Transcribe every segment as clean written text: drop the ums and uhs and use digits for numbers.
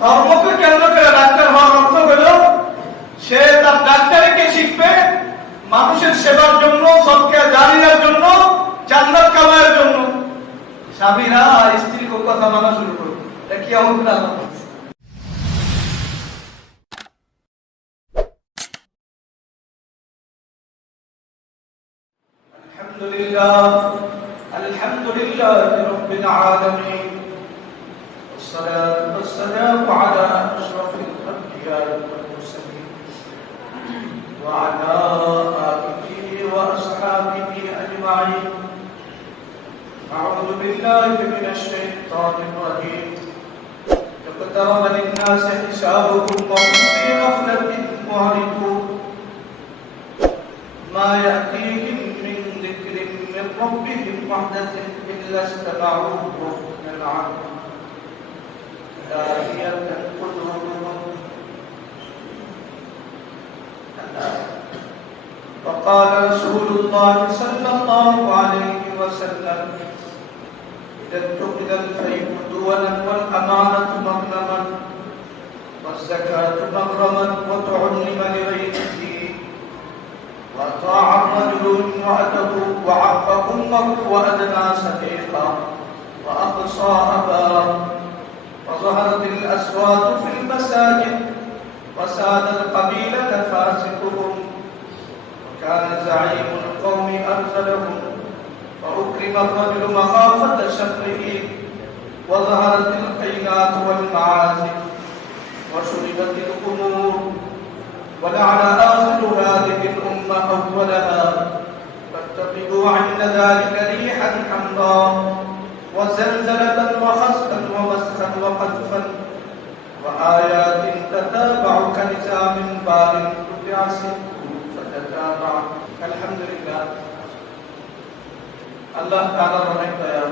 ধর্মকে কেন্দ্র করে ডাক্তার হওয়ার অর্থ হল সে তার ডাক্তারিকে শিখবে মানুষের সেবার জন্য, সদকা জারিয়ার জন্য, জান্নাত কামায়ের জন্য। স্বামীরা স্ত্রীর কথা মানা শুরু করবে, এটা কি আমাদের আল্লাহ বলছে। আলহামদুলিল্লাহ রাব্বিল আলামিন, والصلاة والسلام على أشرف الأنبياء والمرسلين وعلى آله وأصحابه أجمعين. أعوذ بالله من الشيطان الرجيم. اقترب للناس حسابهم وهم في غفلة معرضون ما يأتيهم من ذكر من ربهم محدث إلا استمعوه وهم يلعبون لاهية قلوبهم. وقال رسول الله صلى الله عليه وسلم: إذا اتخذ الفيء دولا والأمانة مغنما والزكاة مغرما وتعلم لغيره وأطاع الرجل امرأته وعق أمه وأدنى صديقا وأقصى أباه وظهرت الأصوات في المساجد وساد القبيلة فاسقهم وكان زعيم القوم أرذلهم وأكرم الرجل مخافة شره وظهرت الخيلات والمعازف وشربت الخمور ولعن آخر هذه الأمة أولها فاتخذوا عند ذلك ريحا حمراء وزلزلة وخسفا ومسخا وقذفا وآيات تتابع كنظام بال قطع سلكه فتتابع. الحمد لله. আল্লাহ তাআলার অনেক দয়া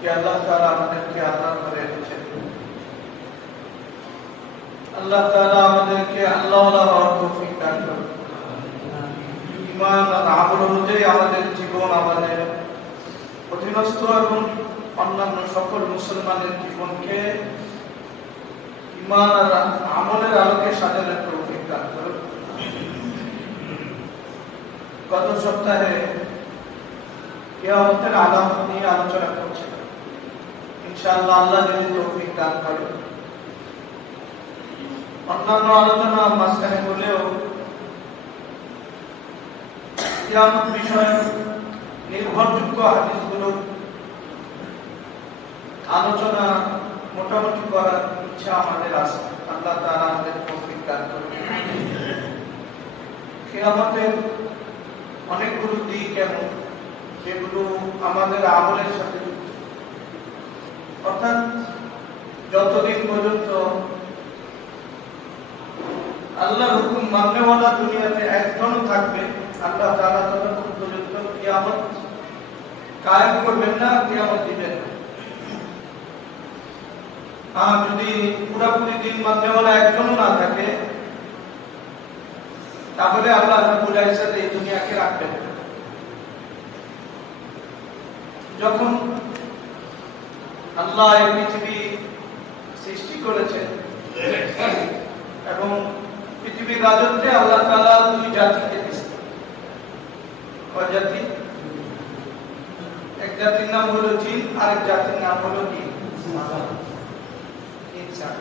যে আল্লাহ তাআলা আমাদেরকে আল্লাহর ঘরে এনেছেন। আল্লাহ তাআলা আমাদেরকে আল্লাহওয়ালা হওয়ার তৌফিক দান করুন। ঈমান আর আমল অনুযায়ী আমাদের জীবন, আমাদের অধীনস্থ এবং অন্যান্য সকল মুসলমানের জীবনকে ঈমান আর আমলের আলোকে সাজানোর তৌফিক দান করুন। গত সপ্তাহে কিয়ামতের আলামত নিয়ে আলোচনা করছিলাম। ইনশাআল্লাহ আল্লাহ যদি তৌফিক দান করেন, অন্যান্য আলোচনা মাঝখানে হলেও কিয়ামত বিষয়ে নির্ভরযোগ্য হাদিসগুলো আলোচনা মোটামুটি করার ইচ্ছা আমাদের আছে। আল্লাহ তাআলা আমাদের তৌফিক দান করুন। কিয়ামতের অনেকগুলো দিক এমন যেগুলো আমাদের আমলের সাথে যুক্ত, অর্থাৎ যতদিন পর্যন্ত আল্লাহর হুকুম মাননেওয়ালা দুনিয়াতে একজন থাকবে, আল্লাহ তাআলা ততক্ষণ পর্যন্ত কিয়ামত কায়েম করবেন না, কিয়ামত দিবেন না। আর যদি পুরোপুরি দিন মাননেওয়ালা একজনও না থাকে, তাহলে আল্লাহ রাব্বুল ইজ্জত এই দুনিয়াকে রাখবেন। যখন আল্লাহ এই পৃথিবী সৃষ্টি করেছেন এবং পৃথিবীর রাজত্বে আল্লাহ তাআলা দুই জাতিকে দিয়েছেন। কয় জাতি? এক জাতির নাম হলো জিন, আরেক জাতির নাম হলো কি? ইনসান।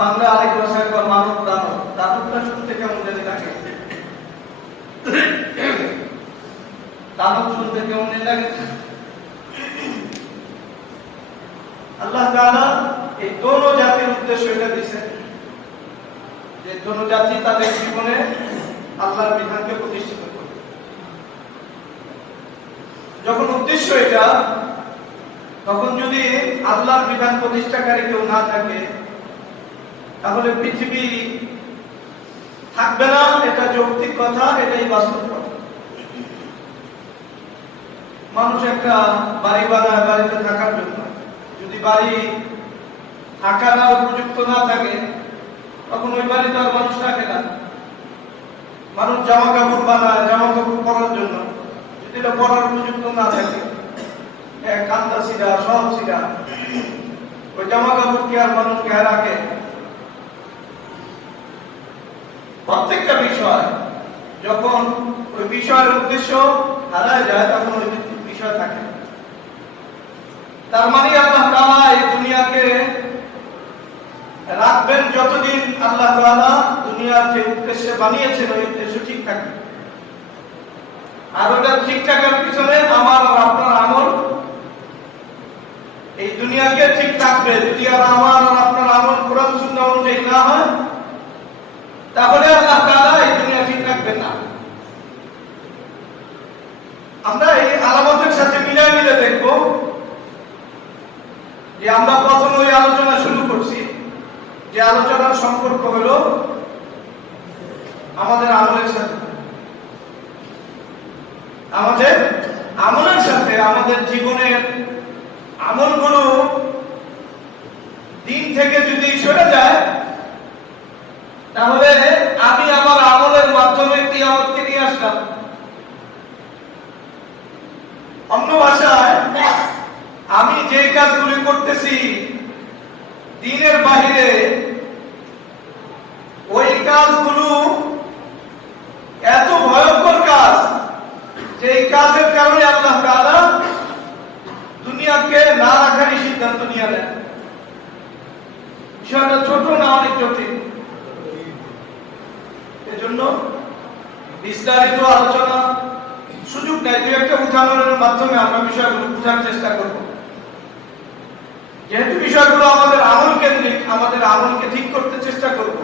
বাংলা আরেক ভাষায় মানব দানব। দানবটা শুনতে কেমন জানি লাগে? দানব শুনতে কেমন লাগে? আল্লাহ তাআলা এই দোনো জাতির উদ্দেশ্য এটা দিয়েছেন যে দোনো জাতি তাদের জীবনে আল্লাহর বিধানকে প্রতিষ্ঠিত করবে। যখন উদ্দেশ্য এটা, তখন যদি আল্লাহর বিধান প্রতিষ্ঠাকারী কেউ না থাকে, তাহলে পৃথিবী থাকবে না। এটা যৌক্তিক কথা, এটাই বাস্তব কথা। মানুষ একটা বাড়ি বানায় বাড়িতে থাকার জন্য। যদি বাড়ি থাকার উপযুক্ত না থাকে, তখন ওই বাড়িতে আর মানুষ থাকে না। মানুষ জামা কাপড় বানায় জামা কাপড় পরার জন্য, যদি এটা পরার উপযুক্ত না থাকে, জামা কাপড় কি আর মানুষ গায়ে রাখে? প্রত্যেকটা বিষয় যখন ওই বিষয়ের উদ্দেশ্য হারায় যায় তখন ওই বিষয় থাকে। তার মানে আল্লাহ তাআলা এই দুনিয়াকে রাখবেন যতদিন আল্লাহ তাআলা দুনিয়ার যে উদ্দেশ্যে বানিয়েছেন ওই উদ্দেশ্য ঠিক থাকে। আর ওটা ঠিক থাকার পিছনে আমার আর আপনার আমল এই দুনিয়াকে ঠিক রাখবে। যদি আর আমার আর আপনার আমল কোরআন সুন্নাহ অনুযায়ী না হয় তাহলে আল্লাহ তাআলা এই দুনিয়া ঠিক রাখবেন না। আমরা এই আলামতের সাথে মিলে দেখব যে আমরা প্রথম ওই আলোচনা শুরু করছি, যে আলোচনার সম্পর্ক হলো আমাদের আমলের সাথে, আমাদের আমলের সাথে। আমাদের জীবনের আমলগুলো দিন থেকে যদি সরে যায় তাহলে আমি আমার আমলের মাধ্যমে কিয়ামতকে নিয়ে আসলাম। অন্য ভাষায় আমি যে কাজগুলি করতেছি দিনের বাহিরে ওই কাজগুলো এত ভয়ঙ্কর কাজ যে এই কাজের কারণে আল্লাহ তাআলা দুনিয়াকে না রাখারই সিদ্ধান্ত নিয়ে নেন। বিষয়টা ছোট না অনেক জটিল। এজন্য বিস্তারিত আলোচনা সুযোগ নেই, দু একটা উদাহরণের মাধ্যমে আমরা বিষয়গুলো বোঝার চেষ্টা করব। যেহেতু বিষয়গুলো আমাদের আমল কেন্দ্রিক, আমাদের আমলকে ঠিক করতে চেষ্টা করব।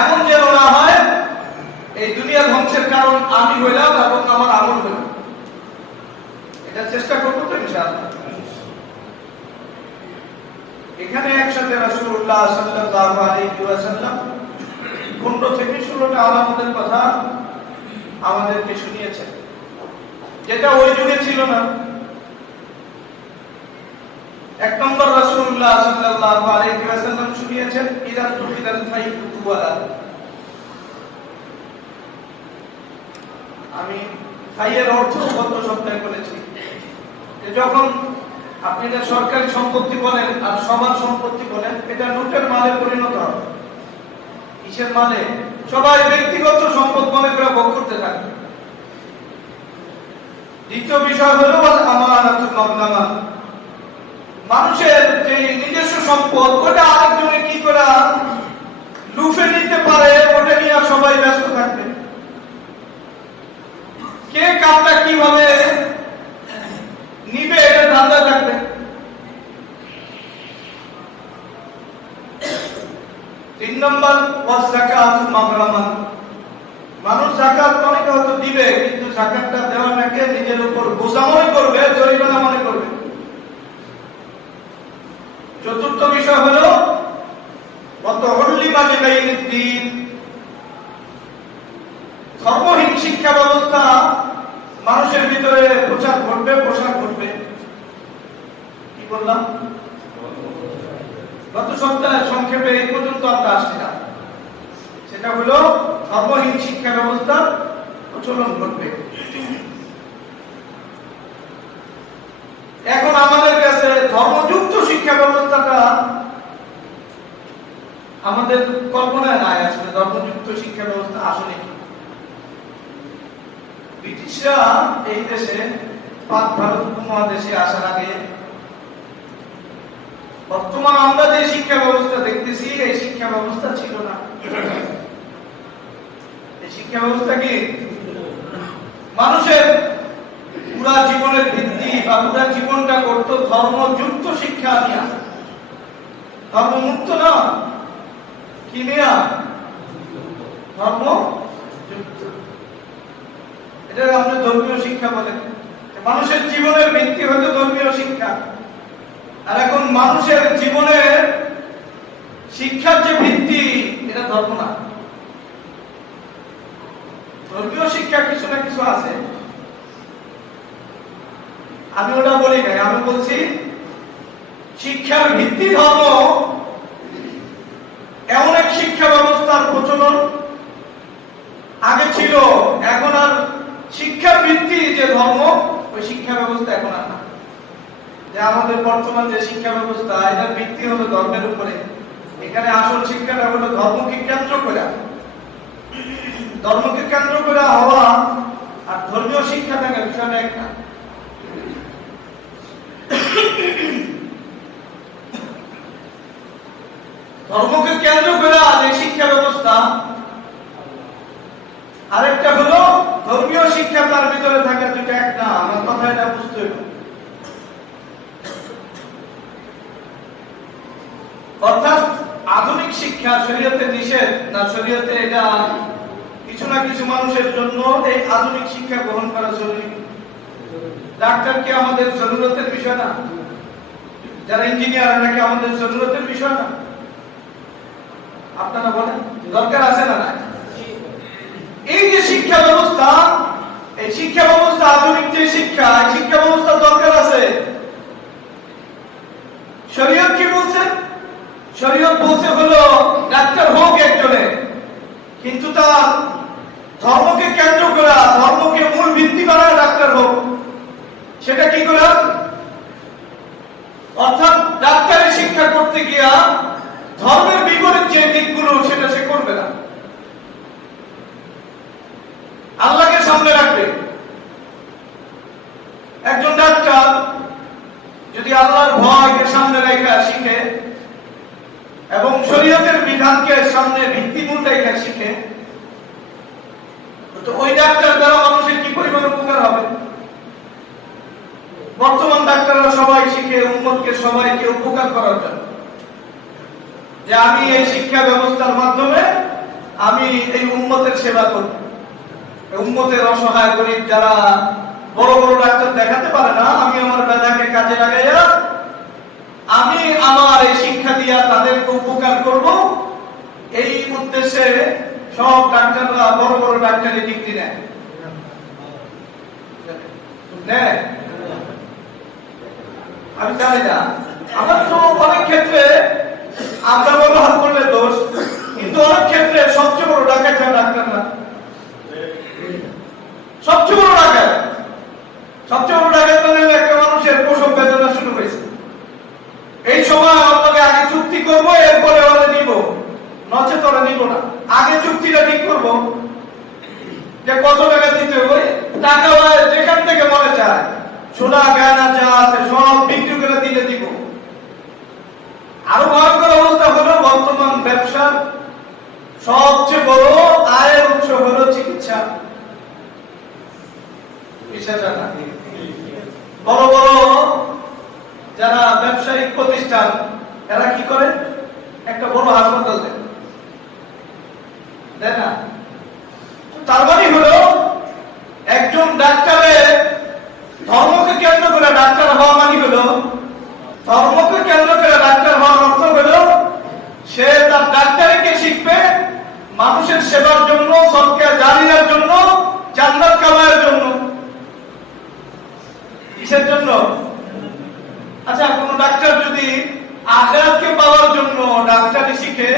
এমন যেন না হয় এই দুনিয়া ধ্বংসের কারণ আমি হইলাম এবং আমার আমল হইলাম। এটা চেষ্টা করবো তো ইনশাআল্লাহ। এখানে একসাথে রাসূলুল্লাহ সাল্লাল্লাহু আলাইহি ওয়াসাল্লাম 15 থেকে 16টা আলামতের কথা আমাদেরকে শুনিয়েছেন, যেটা ওই যুগে ছিল না। এক নম্বর রাসূলুল্লাহ সাল্লাল্লাহু আলাইহি ওয়াসাল্লাম শুনিয়েছেন ইদা তুফিদাল ফাইতু ওয়ালা। আমি ফাইয়ের অর্থ গত সপ্তাহে বলেছি যে যখন আপনি যে সরকারি সম্পত্তি বলেন আর সবার সম্পত্তি বলেন, এটা লুটের মালে পরিণত হবে। কিসের মালে? সবাই ব্যক্তিগত সম্পদ মনে করে ভোগ করতে থাকে। দ্বিতীয় বিষয় হলো আমানাতুল মাগনামা। মানুষের যে নিজস্ব সম্পদ ওটা আরেকজনে কি করে লুফে নিতে পারে ওটা নিয়ে সবাই ব্যস্ত থাকবে। কে কাজটা কিভাবে নিবে এটা ধান্দা থাকবে। তিন নম্বর ওয়াযাকাতুল মাগরামান। মানুষ যাকাত অনেকে হয়তো দিবে কিন্তু যাকাতটা দেওয়াটাকে নিজের উপর বোঝা মনে করবে, জরিমানা মনে করবে। চতুর্থ বিষয় হলো ওয়াতাহুল্লিমা লিবাইনিদ্দিন। ধর্মহীন শিক্ষা ব্যবস্থা মানুষের ভিতরে প্রচার ঘটবে, প্রসার ঘটবে। কি বললাম? গত সপ্তাহে সংক্ষেপে এই পর্যন্ত আমরা আসছিলাম। সেটা হলো ধর্মহীন শিক্ষা ব্যবস্থা প্রচলন ঘটবে। এখন আমাদের কাছে ধর্মযুক্ত শিক্ষা ব্যবস্থাটা আমাদের কল্পনায় নাই। আসলে ধর্মযুক্ত শিক্ষা ব্যবস্থা আসলে কি? ব্রিটিশরা এই দেশে পাক ভারত উপমহাদেশে আসার আগে বর্তমান আমরা যে শিক্ষা ব্যবস্থা দেখতেছি এই শিক্ষা ব্যবস্থা ছিল না। এই শিক্ষা ব্যবস্থা কি মানুষের পুরা জীবনের ভিত্তি বা পুরা জীবনটা করত ধর্মযুক্ত শিক্ষা নিয়ে, ধর্মমুক্ত না, কি নিয়ে? ধর্মযুক্ত। এটা আমাদের ধর্মীয় শিক্ষা বলে। মানুষের জীবনের ভিত্তি হতো ধর্মীয় শিক্ষা। আর এখন মানুষের জীবনের শিক্ষার যে ভিত্তি এটা ধর্ম না। ধর্মীয় শিক্ষা কিছু না কিছু আছে, আমি ওটা বলি নাই। আমি বলছি শিক্ষার ভিত্তি ধর্ম। এমন এক শিক্ষা ব্যবস্থার প্রচলন আগে ছিল, এখন আর শিক্ষার ভিত্তি যে ধর্ম ওই শিক্ষা ব্যবস্থা এখন আর না। যে আমাদের বর্তমান যে শিক্ষা ব্যবস্থা এটার ভিত্তি হলো ধর্মের উপরে। এখানে আসল শিক্ষাটা হলো ধর্মকে কেন্দ্র করে, ধর্মকে কেন্দ্র করে হওয়া আর ধর্মীয় শিক্ষা থাকা বিষয়টা একটা। ধর্মকে কেন্দ্র করে যে শিক্ষা ব্যবস্থা, আরেকটা হলো ধর্মীয় শিক্ষা, তার ভিতরে থাকা দুটো এক না। আমার কথা এটা বুঝতে হবে। অর্থাৎ আধুনিক শিক্ষা শরীয়তে নিষেধ না, শরীয়তে এটা কিছু না কিছু মানুষের জন্য এই আধুনিক শিক্ষা গ্রহণ করা জরুরি। ডাক্তার কি আমাদের জরুরতের বিষয় না? যারা ইঞ্জিনিয়ার নাকি আমাদের জরুরতের বিষয় না? আপনারা বলেন দরকার আছে না? এই যে শিক্ষা ব্যবস্থা, এই শিক্ষা ব্যবস্থা আধুনিক যে শিক্ষা, এই শিক্ষা ব্যবস্থা দরকার আছে। শরীয়ত কি বলছে? শরীয়ত বলছে হলো ডাক্তার হোক একজনে, কিন্তু তার ধর্মকে কেন্দ্র করা, ধর্মকে মূল ভিত্তি করা ডাক্তার হোক। সেটা কি করা? অর্থাৎ ডাক্তারি শিক্ষা করতে গিয়া ধর্মের বিপরীত যে দিকগুলো সেটা সে করবে না, আল্লাহকে সামনে রাখবে। একজন ডাক্তার যদি আল্লাহর ভয়কে সামনে রেখে শিখে এবং শরীয়তের বিধানকে সামনে ভিত্তিমূল রেখে শিখে, তো ওই ডাক্তার দ্বারা মানুষের কি পরিমাণ উপকার হবে। বর্তমান ডাক্তাররা সবাই শিখে উম্মতকে, সবাইকে উপকার করার জন্য, যে আমি এই শিক্ষা ব্যবস্থার মাধ্যমে আমি এই উম্মতের সেবা করব। উম্মতের অসহায় গরিব যারা বড় বড় ডাক্তার দেখাতে পারে না, আমি আমার মেধাকে কাজে লাগাইয়া আমি আমার এই শিক্ষা দিয়া তাদেরকে উপকার করব, এই উদ্দেশ্যে সব ডাক্তাররা বড় বড় ডাক্তারি ডিগ্রি নেয়। আমি জানি না, আমার তো অনেক ক্ষেত্রে আমরা ব্যবহার করলে দোষ, কিন্তু অনেক ক্ষেত্রে সবচেয়ে বড় ডাকাত ডাক্তার না, সবচেয়ে বড় ডাকাত। সবচেয়ে বড় ডাকাত মানে একটা মানুষের প্রসব বেদনা শুরু হয়েছে, এই সময় আপনাকে আগে চুক্তি করবো, এরপরে ওরা নিব, নচেত ওরা নিব না। আগে চুক্তিটা ঠিক করবো যে কত টাকা দিতে হবে, টাকা যেখান থেকে মনে চায় সোনা গয়না যা আছে সব বিক্রি করে দিলে দিব। আরো ভয়ঙ্কর অবস্থা হলো বর্তমান ব্যবসা সবচেয়ে বড় আয়ের উৎস হলো চিকিৎসা। বড় বড় যারা ব্যবসায়িক প্রতিষ্ঠান এরা কি করে, একটা বড় হাসপাতাল দেয় না? তার মানে হলো একজন ডাক্তারের ধর্মকে কেন্দ্র করে ডাক্তার হওয়া মানে হলো, ধর্মকে কেন্দ্র করে ডাক্তার হওয়ার অর্থ হলো সে তার ডাক্তারিকে শিখবে মানুষের সেবার জন্য, সদকা জারিয়ার জন্য, জান্নাত কামায়ের জন্য। কিসের জন্য? আচ্ছা, কোন ডাক্তার যদি আখিরাতকে পাওয়ার জন্য ডাক্তারি শিখে,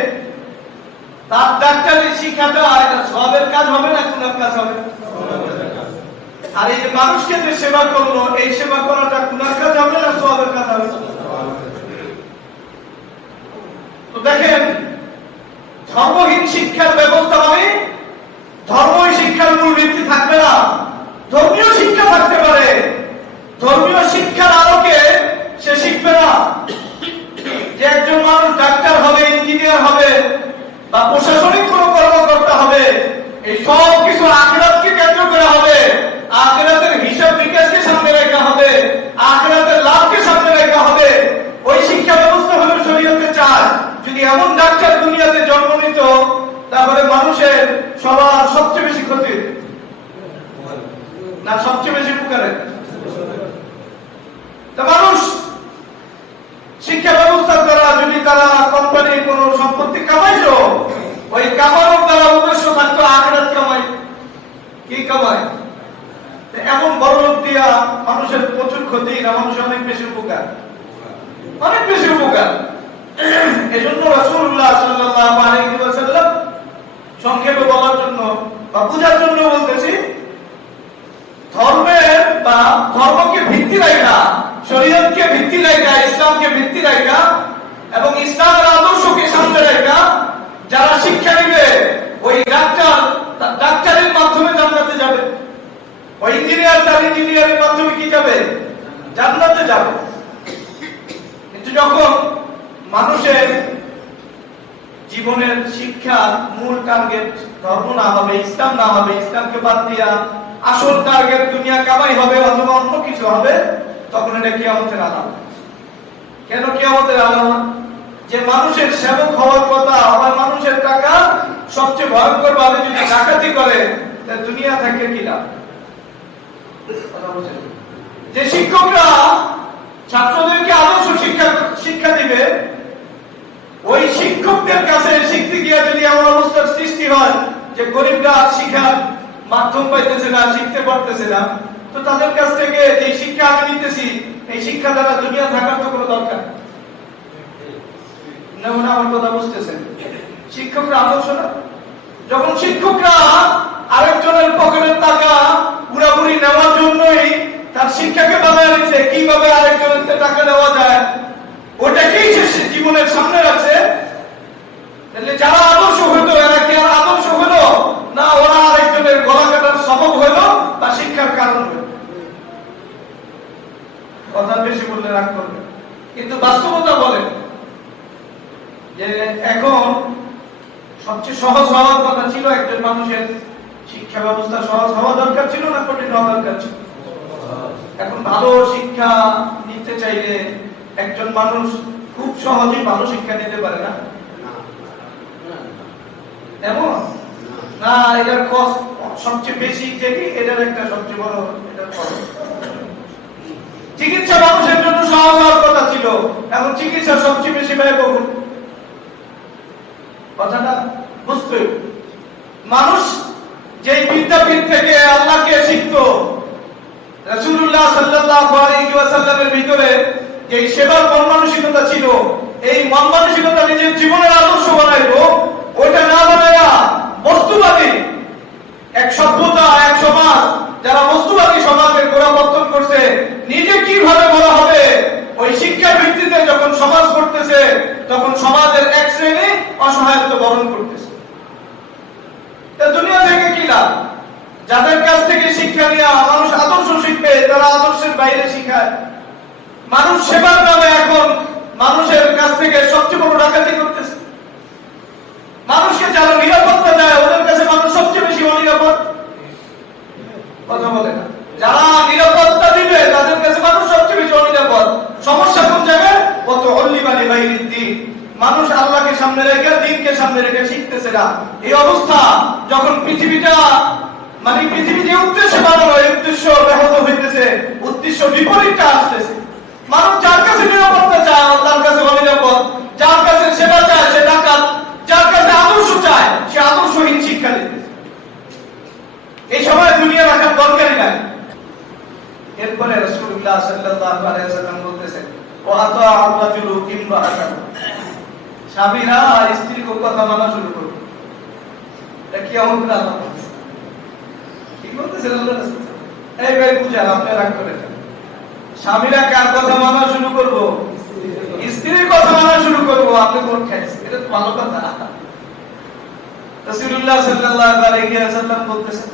তার ডাক্তারি শিক্ষাটা এটা সওয়াবের কাজ হবে না গুনাহের কাজ হবে? আর এই যে মানুষকে যে সেবা করলো, এই সেবা করাটা গুনাহের কাজ হবে না সওয়াবের কাজ হবে? তো দেখেন, ধর্মহীন শিক্ষার ব্যবস্থা মানে ধর্মীয় শিক্ষার মূল ভিত্তি থাকবে না। ধর্মীয় শিক্ষা থাকতে পারে, ধর্মীয় শিক্ষার আলোকে সে শিখবে না যে একজন মানুষ ডাক্তার হবে, ইঞ্জিনিয়ার হবে বা প্রশাসনিক কোন কর্মকর্তা হবে, এই সব কিছু আখিরাতকে কেন্দ্র করে হবে, আখিরাতের হিসাব নিকাশকে সামনে রাখা হবে, আখিরাতের লাভকে সামনে রাখা হবে। ওই শিক্ষা ব্যবস্থা হলো শরীয়তে চায়। যদি এমন ডাক্তার দুনিয়াতে জন্ম নিত, তাহলে মানুষের সবার সবচেয়ে বেশি ক্ষতি না সবচেয়ে বেশি উপকারে। মানুষ শিক্ষা ব্যবস্থার দ্বারা যদি তারা কোম্পানির কোন সম্পত্তি কামাইতো, ওই কামানোর দ্বারা উদ্দেশ্য থাকতো আখিরাত কামাই। কি কামাই? এমন বড় লোক দিয়া মানুষের প্রচুর ক্ষতি না, মানুষের অনেক বেশি উপকার, অনেক বেশি উপকার। এজন্য রাসূলুল্লাহ সাল্লাল্লাহু আলাইহি ওয়াসাল্লাম সংক্ষেপে বলার জন্য বা বুঝার জন্য বলতেছি, ধর্মের বা ধর্মকে ভিত্তি রাখা শরীয়তকে ভিত্তি রেখা, ইসলামকে ভিত্তি রেখা এবং ইসলামের আদর্শকে সামনে রেখা যারা শিক্ষা নিবে, ওই ডাক্তারের মাধ্যমে জান্নাতে যাবে, ওই ইঞ্জিনিয়ার তার ইঞ্জিনিয়ারের মাধ্যমে কি যাবে? জান্নাতে যাবে। কিন্তু যখন মানুষের জীবনের শিক্ষা মূল টার্গেট ধর্ম না হবে, ইসলাম না হবে, ইসলামকে বাদ দিয়া আসল টার্গেট দুনিয়া কামাই হবে অথবা অন্য কিছু হবে, তখন এটা কিয়ামতের আলামত। কেন কিয়ামতের আলামত? যে মানুষের সেবক হওয়ার কথা, আবার মানুষের টাকা সবচেয়ে ভয়ঙ্কর ভাবে যদি ডাকাতি করে, তাহলে দুনিয়া থেকে কি লাভ? যে শিক্ষকরা ছাত্রদেরকে আদর্শ শিক্ষা দিবে, ওই শিক্ষকদের কাছে শিখতে গিয়ে যদি এমন অবস্থার সৃষ্টি হয় যে গরিবরা শিক্ষার মাধ্যম পাইতেছে না, শিখতে পারতেছে না, তো তাদের কাছ থেকে যে শিক্ষা আমি নিতেছি, এই শিক্ষা দ্বারা দুনিয়া থাকার তো কোনো দরকার না। আমার কথা বুঝতেছেন? শিক্ষকরা আদর্শ না। যখন শিক্ষকরা আরেকজনের পকেটের টাকা পুরাপুরি নেওয়ার জন্যই তার শিক্ষাকে বাধায় রেখেছে, কিভাবে আরেকজনের টাকা নেওয়া যায় ওটাকেই সে জীবনের সামনে রাখছে, তাহলে যারা আদর্শ হইতো এরা কি আর আদর্শ হলো না? ওরা আরেকজনের গলা কাটার সবব হইলো বা শিক্ষার কারণ হইল? কথা বেশি বললে রাগ করবে, কিন্তু বাস্তবতা বলে যে এখন সবচেয়ে সহজ হওয়ার কথা ছিল একজন মানুষের শিক্ষা ব্যবস্থা সহজ হওয়া দরকার ছিল না কঠিন হওয়া দরকার ছিল? এখন ভালো শিক্ষা নিতে চাইলে একজন মানুষ খুব সহজেই ভালো শিক্ষা নিতে পারে না, এমন না? এটার কষ্ট সবচেয়ে বেশি, যেটি এটার একটা সবচেয়ে বড় এটার খরচ। চিকিৎসা মানুষের জন্য সহজ হওয়ার কথা ছিল, এখন চিকিৎসা সবচেয়ে বেশি ব্যয়বহুল। কথাটা বুঝতে, মানুষ যেই বিদ্যাপীঠ থেকে আল্লাহকে শিখতো, রাসূলুল্লাহ সাল্লাল্লাহু আলাইহি ওয়াসাল্লামের ভিতরে যে সেবার মন মানসিকতা ছিল, এই মন মানসিকতা নিজের জীবনের আদর্শ বানাইলো, ওটা না বানায়া বস্তুবাদী এক সভ্যতা, এক সমাজ, যারা বস্তুবাদী সমাজের গোড়াপত্তন করছে, নিজে কিভাবে বলা হবে ওই শিক্ষার ভিত্তিতে যখন সমাজ করতেছে, তখন সমাজের এক শ্রেণী অসহায়ত্ব বরণ করতেছে। দুনিয়া থেকে কি লাভ? যাদের কাছ থেকে শিক্ষা নিয়ে মানুষ আদর্শ শিখবে, তারা আদর্শের বাইরে শিখায়। মানুষ সেবার নামে এখন মানুষের কাছ থেকে সবচেয়ে বড় ডাকাতি করতেছে। মানুষকে যারা নিরাপত্তা দেয়, ওদের কাছে মানুষ সবচেয়ে বেশি অনিরাপদ। কথা বলে না? যারা নিরাপত্তা দিবে, তাদের কাছে মানুষ সবচেয়ে বেশি অনিরাপদ। সমস্যা কোন জায়গায়? কত অল্লিবানি বাইরের দিন, মানুষ আল্লাহকে সামনে রেখে দিনকে সামনে রেখে শিখতেছে না। এই অবস্থা যখন পৃথিবীটা মানে পৃথিবী যে উদ্দেশ্যে বানানো, এই উদ্দেশ্য ব্যাহত হইতেছে, উদ্দেশ্য বিপরীতটা আসতেছে। মানুষ যার কাছে নিরাপত্তা চায় তার কাছে অনিরাপদ, যার কাছে সেবা চায় সে ডাকাত, যার কাছে আদর্শ চায় সে আদর্শহীন শিক্ষা দিতেছে। এই সময় দুনিয়া রাখার দরকারই নাই। এরপরে রাসূলুল্লাহ সাল্লাল্লাহু আলাইহি ওয়াসাল্লাম বলতেছেন, ওয়া আতা আর-রাজুলু ইমরাআতাহু, স্বামীরা স্ত্রীর কথা মানা শুরু করবে। এটা কি আমাদের আল্লাহ কি বলতেছেন? আল্লাহ রাসূল এই ভাই বুঝান, আপনি রাগ করেন। স্বামীরা কার কথা মানা শুরু করবো? স্ত্রীর কথা মানা শুরু করবো। আপনি কোন খাইছেন? এটা তো ভালো কথা। রাসূলুল্লাহ সাল্লাল্লাহু আলাইহি ওয়াসাল্লাম বলতেছেন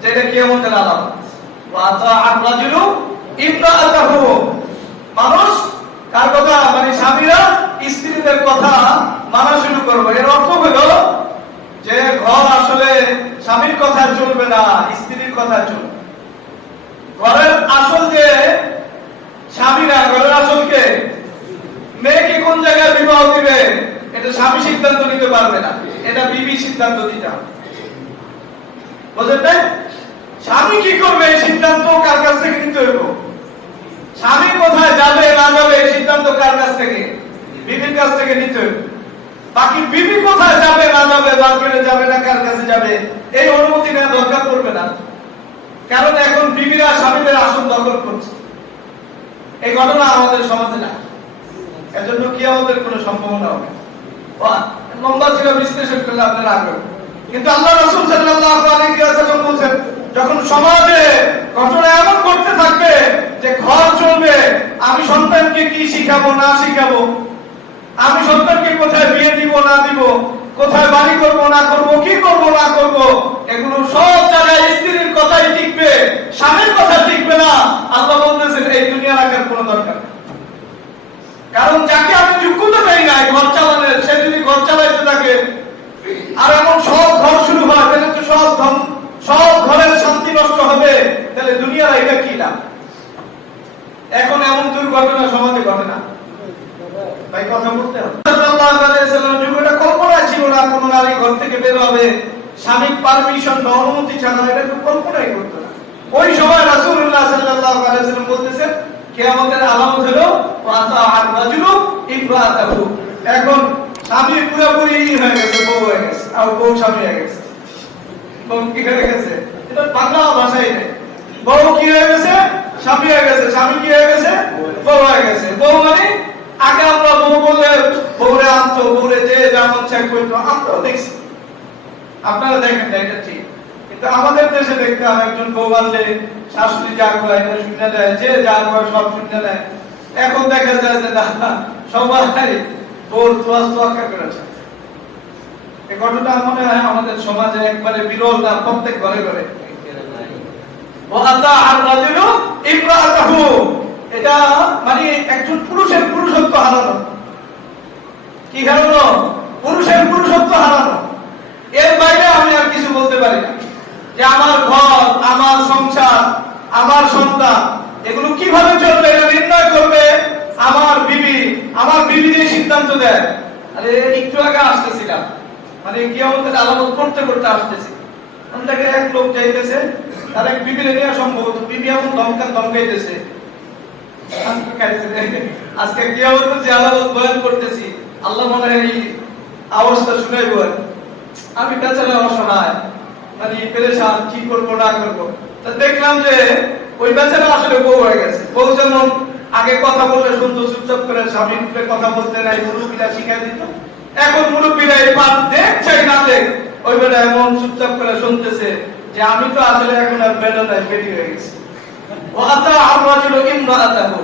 যে এটা কিয়ামতের আলামত। ওয়া আতা আর-রাজুলু ইমরাআতাহু, মানুষ কার কথা মানে স্বামীরা স্ত্রীদের কথা মানা শুরু করবে। এর অর্থ হলো যে ঘর আসলে স্বামীর কথা চলবে না, স্ত্রীর কথা চলবে। ঘরের আসল যে স্বামীরা, ঘরের আসলকে মেয়েকে কোন জায়গায় বিবাহ দিবে এটা স্বামী সিদ্ধান্ত নিতে পারবে না, এটা বিবি সিদ্ধান্ত দিতে হবে। বুঝলেন? স্বামী কি করবে এই সিদ্ধান্ত কার কাছ থেকে নিতে হইব? স্বামী কোথায় যাবে না যাবে এই সিদ্ধান্ত কার কাছ থেকে? বিবির কাছ থেকে নিতে হইব। বাকি বিবি কোথায় যাবে না যাবে, মার্কেটে যাবে না কার কাছে যাবে, এই অনুমতি নেওয়া দরকার পড়বে না। কারণ এখন বিবিরা স্বামীদের আসন দখল করছে। এই ঘটনা আমাদের সমাজে না, এজন্য কিয়ামতের কোনো সম্ভাবনা হবে না। লম্বা ছিল বিশ্লেষণ করলে আপনার আগ্রহ, কিন্তু আল্লাহ রাসূল সাল্লাল্লাহু আলাইহি ওয়াসাল্লাম বলেন, যখন সমাজে ঘটনা এমন ঘটতে থাকবে যে ঘর কি শিখাবো না শিখাবো, আমি সন্তানকে কোথায় বিয়ে দিব না দিব, কোথায় বাড়ি করব না করব, কি করব না করব, এগুলো সব জায়গায় স্ত্রীর কথাই টিকবে, স্বামীর কথা টিকবে না। আল্লাহ বলতেছেন এই দুনিয়া রাখার কোনো দরকার নেই। কারণ যাকে আমি যোগ্যতা দেই নাই ঘর চালানোর, সে যদি ঘর চালাইতে থাকে আর এমন সব ঘর শুরু হয়, তাহলে তো সব ঘরের শান্তি নষ্ট হবে, তাহলে দুনিয়ার এটা কি লাভ? এখন এমন দুর্ঘটনা সমাজে ঘটে না ভাই, কথা বলতে হবে। সাল্লাল্লাহু আলাইহি ওয়াসাল্লাম যুগটা কল্পনা ছিল না কোন নারী ঘর থেকে বের হবে স্বামীর পারমিশন বা অনুমতি ছাড়া, এটা তো কল্পনাই করতো না। ওই সময় রাসূলুল্লাহ সাল্লাল্লাহু আলাইহি ওয়াসাল্লাম বলতেছেন কিয়ামতের আলামত হলো ওয়াতা আর-রাজুলু ইমরাতাহু। এখন স্বামী পুরোপুরি হয়ে গেছে, বউ হয়ে গেছে, আর বউ স্বামী হয়ে গেছে। বউ কি হয়ে গেছে? এটা বাংলা ভাষায় নেই। বউ কি হয়ে গেছে? স্বামী হয়ে গেছে। স্বামী কি হয়ে গেছে? বউ হয়ে গেছে। বউ মানে আগে আমরা বউ বলে বউরে আনতো, বউরে যে যেমন চেক করতো, আমরাও দেখছি, আপনারা দেখেন না, এটা ঠিক। কিন্তু আমাদের দেশে দেখতে হয় একজন বউ আনলে শাশুড়ি যা করে এটা শুনে দেয়, যে যা করে সব শুনে দেয়। এখন দেখা যায় যে না, সবাই বউর তোয়াক্কা করেছে। এই ঘটনা মনে হয় আমাদের সমাজে একবারে বিরল না, প্রত্যেক ঘরে ঘরে। ওয়াতা আর-রাজুলু ইমরাতাহু, এটা মানে একজন পুরুষের পুরুষত্ব হারানো। কি হারানো? পুরুষের পুরুষত্ব হারানো। এর বাইরে আমি আর কিছু বলতে পারি না যে আমার ঘর, আমার সংসার, আমার সন্তান এগুলো কিভাবে চলবে এটা নির্ণয় করবে আমার বিবি। আমার বিবি যে সিদ্ধান্ত দেয়। আরে একটু আগে আসতেছিলাম, মানে কিয়ামতের আলামত করতে করতে আসতেছি, ওখানে এক লোক যাইতেছে, তার এক বিবি নিয়ে সম্ভবত, বিবি এমন ধমকাইতেছে, আজকে কিয়ামতের যে আলামত বয়ান করতেছি, আল্লাহ মনে হয় এই অবস্থা শুনাইবো। আমি বেচারা অসহায়, মানে পেরেশান, কি করবো না করবো। তা দেখলাম যে ওই বেচারা আসলে বউ হয়ে গেছে। বউ যেমন আগে কথা বললে শুনতো, চুপচাপ করে স্বামী কথা বলতে নাই, মুরব্বীরা শিখাই দিত। এখন মুরব্বীরা এই পাঠ দেখ চাই না দেখ, ওই বেটা এমন চুপচাপ করে শুনতেছে যে আমি তো আসলে এখন আর বেটা নাই, বেটি হয়ে গেছে। ওয়াতা আর-রাজুলু ইমরাতাহু,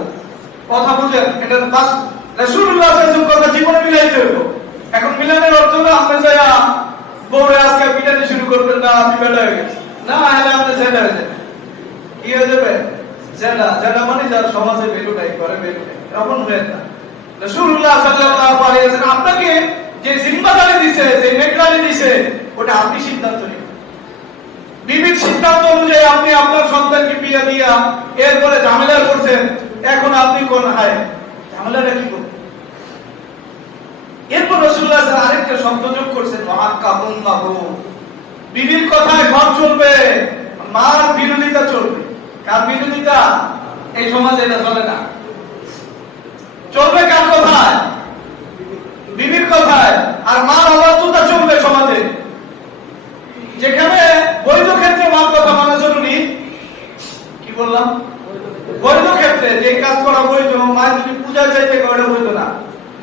কথা বুঝেন? এটা বাস রাসূলুল্লাহ সাল্লাল্লাহু আলাইহি ওয়াসাল্লাম কথা জীবনে মিলাইতে হইব। এখন মিলানের অর্থ হলো আপনি যায়া বউরে আজকে পিটাতে শুরু করবেন না, আমি বেটা হয়ে গেছি না, হলে আপনি জেডা হয়ে যাবেন। কি হয়ে যাবে? জেডা মানে যার সমাজে ভ্যালু নাই, ঘরে ভ্যালু নাই, এমন হয়ে না। রাসূলুল্লাহ সাল্লাল্লাহু আলাইহি ওয়াসাল্লাম আপনাকে যে জিম্মাদারি দিয়েছে, যে নেকড়ানি দিয়েছে, ওটা আপনি সিদ্ধান্ত নিন। বিবির সিদ্ধান্ত অনুযায়ী আপনি আপনার সন্তানকে বিয়ে দিয়া এরপরে ঝামেলা করছেন, এখন আপনি কোন হায় ঝামেলাটা কি করবেন? এরপর রাসূলুল্লাহ সাল্লাল্লাহু আলাইহি ওয়াসাল্লাম আরেকটা শব্দ যোগ করছেন, ওয়াক্কাবুল্লাহু, বিবির কথায় ঘর চলবে, মার বিরোধিতা চলবে। কার বিরোধিতা? এই সমাজে এটা চলে না। চলবে কার কথায়? বিবির কথায়। আর মার অবাধ্যতা চলবে সমাজে। যেখানে বৈধ ক্ষেত্রে মার কথা মানা জরুরি, কি বললাম? বৈধ ক্ষেত্রে যে কাজ করা বৈধ, মা যদি পূজা যাইতে ওটা বৈধ না,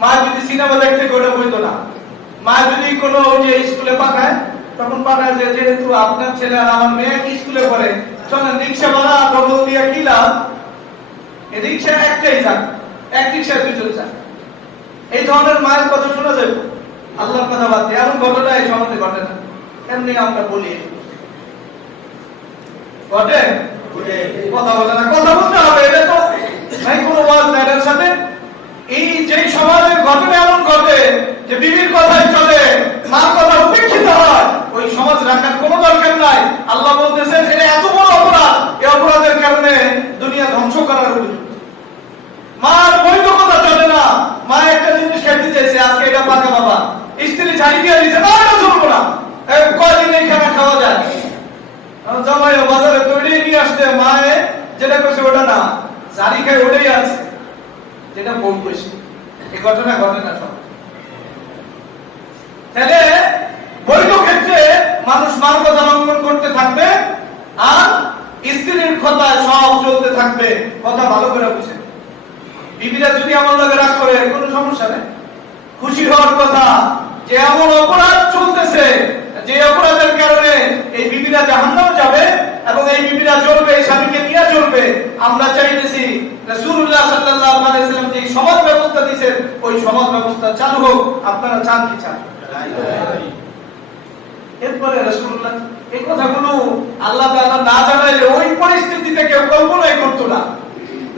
মা যদি সিনেমা দেখতে ওটা বৈধ না, মা যদি কোনো যে স্কুলে পাঠায় তখন পাঠায় যে যেহেতু আপনার ছেলে আর আমার মেয়ে কি স্কুলে পড়ে, চলেন রিক্সা ভাড়া ডবল দিয়া কি লাভ? এই রিক্সা একটাই যাক, এক রিক্সা দুজন যাক। এই ধরনের মায়ের কথা শোনা যাবে? আল্লাহর কথা বাদ দিয়ে এমন ঘটনা এই সমাজে ঘটে না। এমনি আমরা বলি ঘটে, কথা বলে না, কথা বলতে হবে। এটা তো নাই কোনো ওয়াজ নাই এর সাথে। এই যে সমাজের ঘটনা এমন ঘটে যে বিবির কথাই চলে, মার কথা উপেক্ষিত হয়, ওই সমাজ রাখার কোনো দরকার নাই। আল্লাহ বলতেছেন এটা এত বড় অপরাধ, এই অপরাধের কারণে দুনিয়া ধ্বংস করার উপযুক্ত। মার বৈধ কথা চলে না। মা একটা জিনিস খেতে চাইছে, আজকে এটা পাকা বাবা, স্ত্রী ছাড়ি দিয়ে দিচ্ছে, না এটা চলবো না, কয়দিন এই খানা খাওয়া যায়, জামাই বাজারে তৈরি নিয়ে আসতে, মায়ে যেটা করছে ওটা না, জারি খায় ওটাই আছে যেটা বউ কইছে। এই ঘটনা ঘটে না সব। তাহলে বৈধ ক্ষেত্রে মানুষ মার কথা লঙ্ঘন করতে থাকবে আর স্ত্রীর কথায় সব চলতে থাকবে। কথা ভালো করে বুঝে। বিবিরা যদি আমার লাগে রাগ করে কোনো সমস্যা নেই, খুশি হওয়ার কথা যে এমন অপরাধ চলতেছে, যে অপরাধের কারণে এই বিবিরা জাহান্নামে যাবে এবং এই বিবিরা জ্বলবে, স্বামীকে নিয়ে জ্বলবে। আমরা চাইতেছি রাসূলুল্লাহ সাল্লাল্লাহু আলাইহি ওয়াসাল্লাম যে সমাজ ব্যবস্থা দিয়েছেন ওই সমাজ ব্যবস্থা চালু হোক। আপনারা চান কি চান? এরপরে রাসূলুল্লাহ এই কথাগুলো আল্লাহ তাআলা না জানাইলে ওই পরিস্থিতিতে কেউ কল্পনাই করতো না।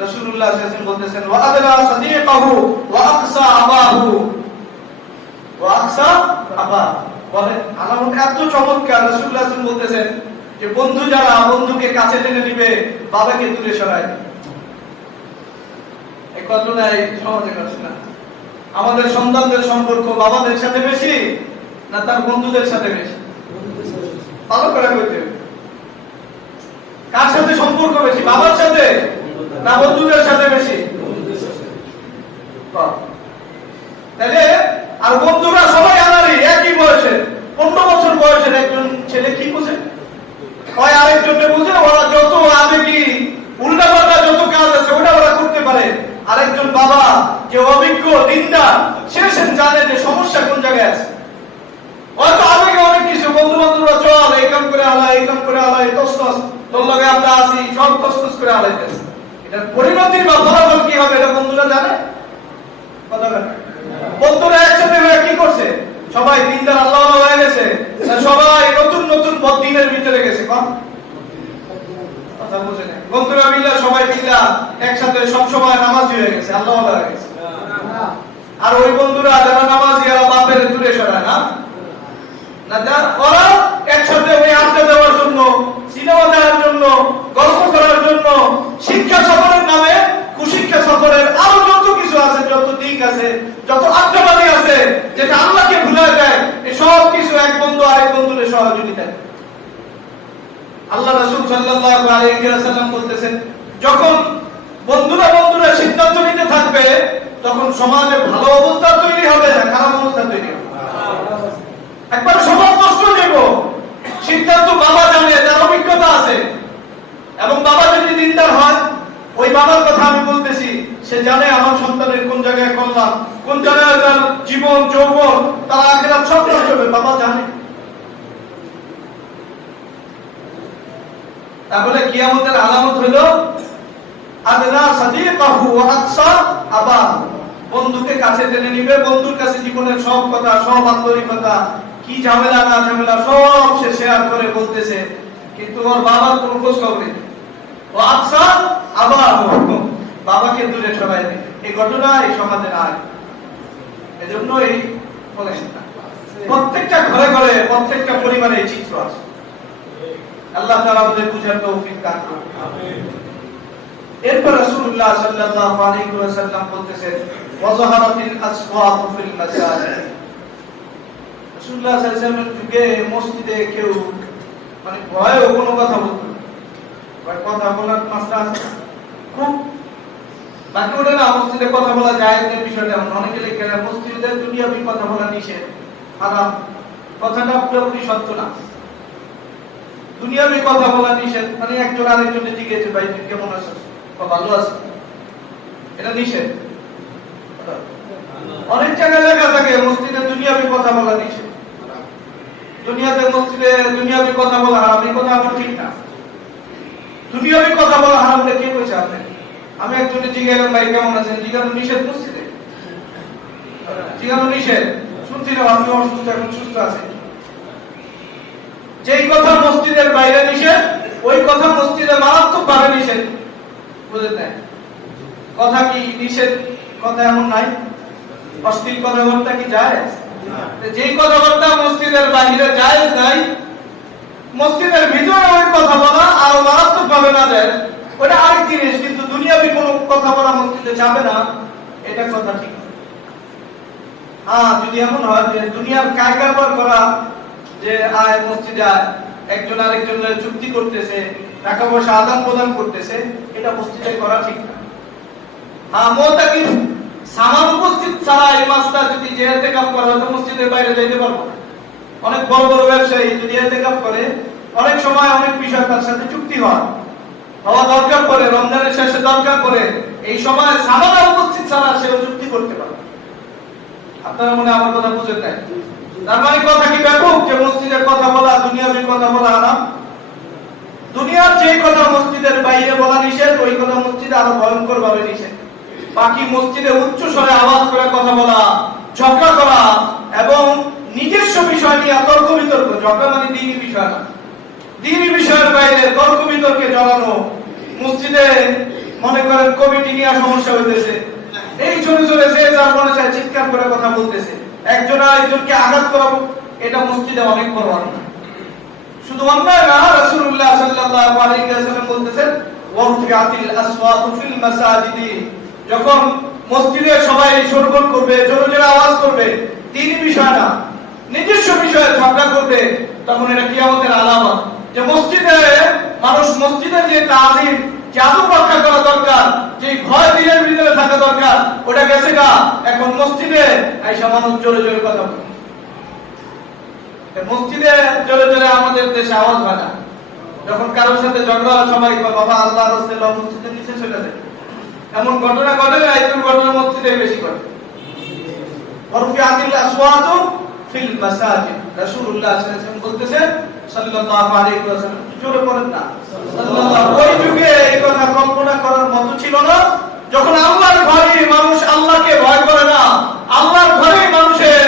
রাসূলুল্লাহ সাল্লাল্লাহু আলাইহি ওয়াসাল্লাম বলতেছেন ওয়া আদলা সাদিকাহু ওয়া আকসা আবাহু ওয়া আকসা আবা বলে আলামত এত চমৎকার। রাসূলুল্লাহ সাল্লাল্লাহু আলাইহি ওয়াসাল্লাম বলতেছেন যে বন্ধু যারা বন্ধুকে কাছে টেনে নিবে, বাবাকে দূরে সরায়। এই ঘটনাই সমাজে ঘটে না। আমাদের সন্তানদের সম্পর্ক বাবাদের সাথে বেশি না তার বন্ধুদের সাথে বেশি? ভালো করে বলতে হবে কার সাথে সম্পর্ক বেশি, বাবার সাথে না বন্ধুদের সাথে বেশি? তাহলে আর বন্ধুরা সবাই আমারই একই বয়সের, 15 বছর বয়সের একজন ছেলে কি বুঝে, হয় আরেকজনকে বুঝে। ওরা যত আবেগী উল্টাপাল্টা যত কাজ আছে ওটা ওরা করতে পারে। আরেকজন বাবা যে অভিজ্ঞ দিনটা সে জানে যে সমস্যা কোন জায়গায় আছে। হয়তো আবেগে অনেক কিছু, বন্ধু বান্ধবরা চল এই কাম করে আলাই, এই কাম করে আলাই, তসতস তোর লগে আমরা আছি, সব তসতস করে আলাইতেছে। এটার পরিণতি বা ফলাফল কি হবে এটা বন্ধুরা জানে? কথা বলে বন্ধুরা একসাথে হয়ে কি করছে? সবাই দিনদার আল্লাহ হয়ে গেছে, সবাই নতুন নতুন দিনের ভিতরে গেছে। কম কথা বুঝে না, বন্ধুরা মিলে সবাই মিলে একসাথে সব সময় নামাজি হয়ে গেছে, আল্লাহ হয়ে গেছে। আর ওই বন্ধুরা যারা নামাজি এরা বাপের দূরে সরায় না, ওরা একসাথে ওই আড্ডা দেওয়ার জন্য, সিনেমা দেওয়ার জন্য, গল্প করার জন্য, শিক্ষা সফরের নামে কুশিক্ষা সফরের আরো যত কিছু আছে, যত দিক আছে, যত আড্ডাবাজি আছে যেটা আল্লাহকে ভুলে যায়, এই সব কিছু এক বন্ধু আরেক বন্ধুর সহযোগিতায়। আল্লাহ রাসূল সাল্লাল্লাহু আলাইহি ওয়াসাল্লাম বলতেছেন যখন বন্ধুরা বন্ধুরা সিদ্ধান্ত নিতে থাকবে তখন সমাজে ভালো অবস্থা তৈরি হবে না খারাপ অবস্থা তৈরি হবে। একবার সমাজ নষ্ট হয়ে যাবে। সিদ্ধান্ত বাবা জানে, তার অভিজ্ঞতা আছে, এবং বাবা যদি দিনদার হয়, ওই বাবার কথা আমি বলতেছি, সে জানে আমার সন্তানের কোন জায়গায় কল্যাণ, কোন জায়গায় তার জীবন যৌবন, তার আখিরাত সব নষ্ট হবে, বাবা জানে। তাহলে কিয়ামতের আলামত হলো আদনা সাদিকাহু ওয়া আকসা আবাহু, বন্ধুকে কাছে টেনে নিবে, বন্ধুর কাছে জীবনের সব কথা, সব আন্তরিকতা, কি ঝামেলা না ঝামেলা সব সে শেয়ার করে বলতেছে, কিন্তু ওর বাবার কোনো খোঁজ খবর নেই। ও আকসা আবাহু, বাবাকে দূরে সরাই দিবে। এই ঘটনা এই সমাজে নাই। এজন্য এই বলেন প্রত্যেকটা ঘরে ঘরে প্রত্যেকটা পরিবারে এই চিত্র আছে। আল্লাহ তাআলা আমাদের বুঝার তৌফিক দান করুন। আমিন। এরপর রাসূলুল্লাহ সাল্লাল্লাহু আলাইহি ওয়াসাল্লাম বলতেছেন ওয়াজাহারাতিল আসওয়াতু ফিল মাসাজিদ। রাসূলুল্লাহ সাল্লাল্লাহু আলাইহি ওয়াসাল্লামের যুগে মসজিদে কেউ মানে ভয়ে কোনো কথা বলতো না, কথা বলার মাসলা আছে খুব বাকি ওটা না। মসজিদে কথা বলা যায় না, বিষয়টা এমন অনেকে লিখে মসজিদে দুনিয়াবি কথা বলা নিষেধ, হারাম। কথাটা পুরোপুরি সত্য না। দুনিয়াবি কথা বলা নিষেধ মানে একজন আরেকজনের জিজ্ঞেস ভাই তুই কেমন আছিস, ভালো আছি, এটা নিষেধ। অনেক জায়গায় লেখা থাকে মসজিদে দুনিয়াবি কথা বলা নিষেধ, দুনিয়াতে মসজিদে দুনিয়াবি কথা বলা হারাম। এই কথা আমার ঠিক না। দুনিয়াবি কথা বলা হারাম বলে কে কইছে আপনি? আমি একজনের জিজ্ঞাসা ভাই কেমন আছেন, জিজ্ঞাসা নিষেধ মসজিদে, জিজ্ঞাসা নিষেধ। শুনছিলাম আপনি অসুস্থ, এখন সুস্থ আছেন। যেই কথা মসজিদের বাইরে নিষেধ ওই কথা মসজিদে মারাত্মক ভাবে নিষেধ, বুঝলেন না? কথা কি নিষেধ কথা এমন নাই? অশ্লীল কথাবার্তা কি জায়েজ? যেই কথাবার্তা মসজিদের বাইরে জায়েজ নাই, মসজিদের ভিতরে ওই কথা বলা আর মারাত্মক ভাবে না যায়, ওটা আরেক জিনিস। কিন্তু দুনিয়াবি কোনো কথা বলা মসজিদে যাবে না, এটা কথা ঠিক। হ্যাঁ, যদি এমন হয় যে দুনিয়ার কারবার করা, যে আয় মসজিদে একজন আরেকজনের চুক্তি করতেছে, টাকা পয়সা আদান প্রদান করতেছে, এটা মসজিদে করা ঠিক না। হ্যাঁ, মুতাকিফ সামান উপস্থিত ছাড়া এই মাসটা যদি যে ইতিকাফ করে তো মসজিদের বাইরে যাইতে পারবো না। অনেক বড় বড় ব্যবসায়ী যদি ইতিকাফ করে, অনেক সময় অনেক বিষয় তার সাথে চুক্তি হয়, হওয়া দরকার পড়ে, রমজানের শেষে দরকার পড়ে, এই সময় সামান উপস্থিত ছাড়া সে চুক্তি করতে পারে। আপনারা মনে আমার কথা বুঝেন নাই? তার মানে কথা কি ব্যাপক যে মসজিদের কথা বলা, দুনিয়াবি কথা বলা হারাম? দুনিয়ার যে কথা মসজিদের বাইরে বলা নিষেধ, ওই কথা মসজিদে আরো ভয়ঙ্কর ভাবে নিষেধ। বাকি মসজিদে উচ্চ স্বরে আওয়াজ করে কথা বলা, ঝগড়া করা এবং নিজস্ব বিষয় নিয়ে তর্ক বিতর্ক, ঝগড়া মানে দ্বীনি বিষয় না, দ্বীনি বিষয়ের বাইরে তর্ক বিতর্কে জড়ানো, মসজিদে মনে করেন কমিটি নিয়ে সমস্যা হইতেছে, এই ছোট ছোট যে যার মনে চায় চিৎকার করে কথা বলতেছে, একজন আরেকজনকে আঘাত করা, এটা মসজিদে অনেক বড় অন্যায়। শুধু অন্যায় না, রাসূলুল্লাহ সাল্লাল্লাহু আলাইহি ওয়াসাল্লাম বলতেছেন ওয়ারফিআতিল আসওয়াতু ফিল মাসাজিদি, যখন মসজিদে সবাই শোরগোল করবে, জোরে জোরে আওয়াজ করবে, দ্বীনি বিষয় না, নিজস্ব বিষয়ে ঝগড়া করবে, তখন এটা কিয়ামতের আলামত যে মসজিদে মানুষ, মসজিদের যে তাজিম, যে আদব রক্ষা করা দরকার, যে ভয় দিনের ভিতরে থাকা দরকার, ওটা গেছে গা। এখন মসজিদে আইসা মানুষ জোরে জোরে কথা বলে, মসজিদে জোরে জোরে আমাদের দেশে আওয়াজ হয় না। যখন কারোর সাথে ঝগড়া হয় সবাই কয় বাবা আল্লাহর রাস্তায় মসজিদে নিচে চলে যায়। এমন ঘটনা ঘটে না, এই ঘটনা মসজিদে বেশি ঘটে। ওয়ারফিআতিল আসওয়াতু ফিল মাসাজিদ, রাসূলুল্লাহ সাল্লাল্লাহু আলাইহি ওয়াসাল্লাম বলতেছেন, সাল্লাল্লাহু আলাইহি ওয়াসাল্লাম, জোরে পড়েন না সাল্লাল্লাহু। ওই যুগে এই কথা কল্পনা করার মতো ছিল না। যখন আল্লাহর ভয়ে মানুষ আল্লাহকে ভয় করে না, আল্লাহর ভয়ে মানুষের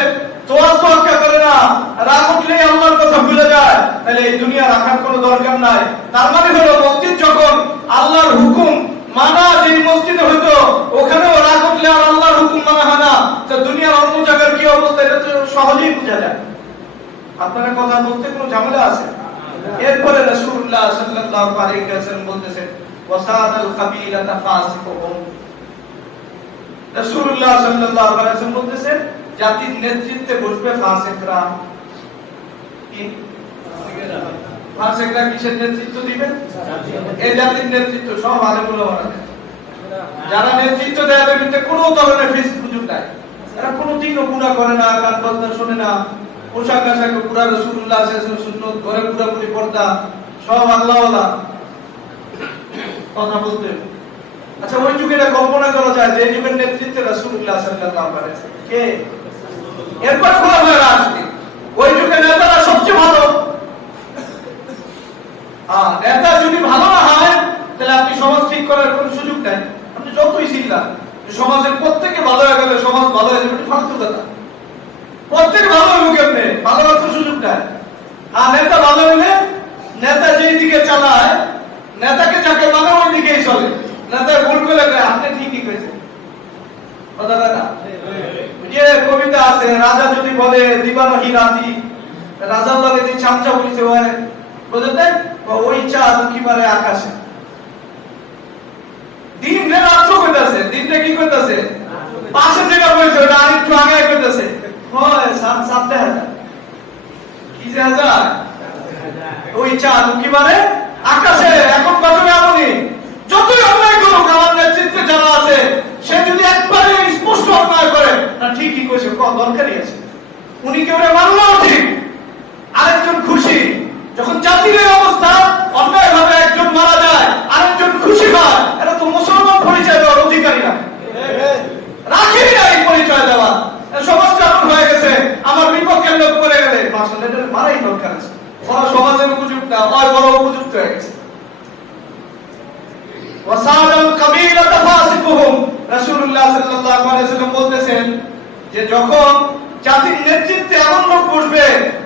তোয়াক্কা করে না, রাগ উঠলে আল্লাহর কথা ভুলে যায়, তাহলে এই দুনিয়া রাখার কোনো দরকার নাই। তার মানে হলো মসজিদ যখন আল্লাহর হুকুম মানা যে মসজিদে হইতো, ওখানেও রাগ উঠলে আর আল্লাহর হুকুম মানা হয় না, তো দুনিয়ার অন্য জায়গার কি অবস্থা এটা তো সহজেই বোঝা যায়। আপনারা কথা বলতে কোনো ঝামেলা আছে? এরপরে রাসূলুল্লাহ সাল্লাল্লাহু আলাইহি ওয়াসাল্লাম বলতেছেন ওয়াসাদাল কাবিলাতা ফাসিকুহুম, রাসূলুল্লাহ সাল্লাল্লাহু আলাইহি ওয়াসাল্লাম বলতেছেন জাতির নেতৃত্বে বসবে ফাসিকরা। কি ফাসিকরা কিসের নেতৃত্ব দিবে? এই জাতির নেতৃত্ব সব আলেম ওলামারা দেয়। যারা নেতৃত্ব দেয় তাদের ভিতরে কোনো ধরনের ফিস সুযোগ নাই, এরা কোনোদিনও গুনাহ করে না, গান বাজনা শোনে না, পোশাক আশাক পুরা রাসূলুল্লাহ সাল্লাল্লাহু আলাইহি ওয়াসাল্লাম সুন্নাত, ঘরে পুরোপুরি পর্দা, সব আল্লাহওয়ালা কথা বলতে। আচ্ছা, ওই যুগে এটা কল্পনা করা যায় যে এই যুগের নেতৃত্বে রাসূলুল্লাহ সাল্লাল্লাহু আলাইহি ওয়াসাল্লাম কে? এরপর খোলা হয়ে আসবে ওই যুগের নেতারা সবচেয়ে ভালো। নেতা যদি ভালো না হয় তাহলে আপনি সমাজ ঠিক করার কোনো সুযোগ নাই। আপনি যতই চিন্তা সমাজের প্রত্যেকে ভালো হয়ে গেলে সমাজ ভালো হয়ে যাবে, ফালতু কথা। প্রত্যেক ভালো হইব কেমনে? ভালো হওয়ার তো সুযোগ নাই। আর নেতা ভালো হইলে নেতা যেই দিকে চালায়, নেতাকে যাকে মানে ওই দিকেই চলে। নেতা ভুল করলে আপনি ঠিকই করেছেন, কথা না? যে কবিতা আছে, রাজা যদি বলে দিবানহি রাতি, রাজার লগে যে চামচা বলিছে হয় বুঝলেন, ওই চাঁদ কি পারে আকাশে। দিন রে রাত্র কইতাছে, দিনটা কি কইতাছে? পাশে যেটা বলছে ওটা আরেকটু আগায় কইতাছে, হয় সাত হাজার কি যে হাজার, ওই চাঁদ কি পারে আকাশে। এখন ঘটনা এমনই, যতই অন্যায় করুক আমার নেতৃত্বে যারা আছে, সে যদি একবারে স্পষ্ট অন্যায় করে না, ঠিকই কইছে, দরকারই আছে, উনি কেউ মানলেও ঠিক, আরেকজন খুশি। যখন জাতির এই অবস্থা, অন্যায় ভাবে একজন মারা যায়, আরেকজন খুশি হয়, এটা তো মুসলমান পরিচয় দেওয়ার অধিকারী না, রাখেই না এই পরিচয় দেওয়া। সমাজটা এমন হয়ে গেছে, আমার বিপক্ষের লোক করে গেলে আসলে এটা মারাই দরকার আছে, ওরা সমাজের উপযুক্ত, হয় বড় উপযুক্ত হয়ে গেছে। ওয়াসাদাল কাবিলাতা ফাসিকুহুম, রাসূলুল্লাহ সাল্লাল্লাহু আলাইহি ওয়াসাল্লাম বলতেছেন যে যখন জাতির নেতৃত্বে এমন লোক বসবে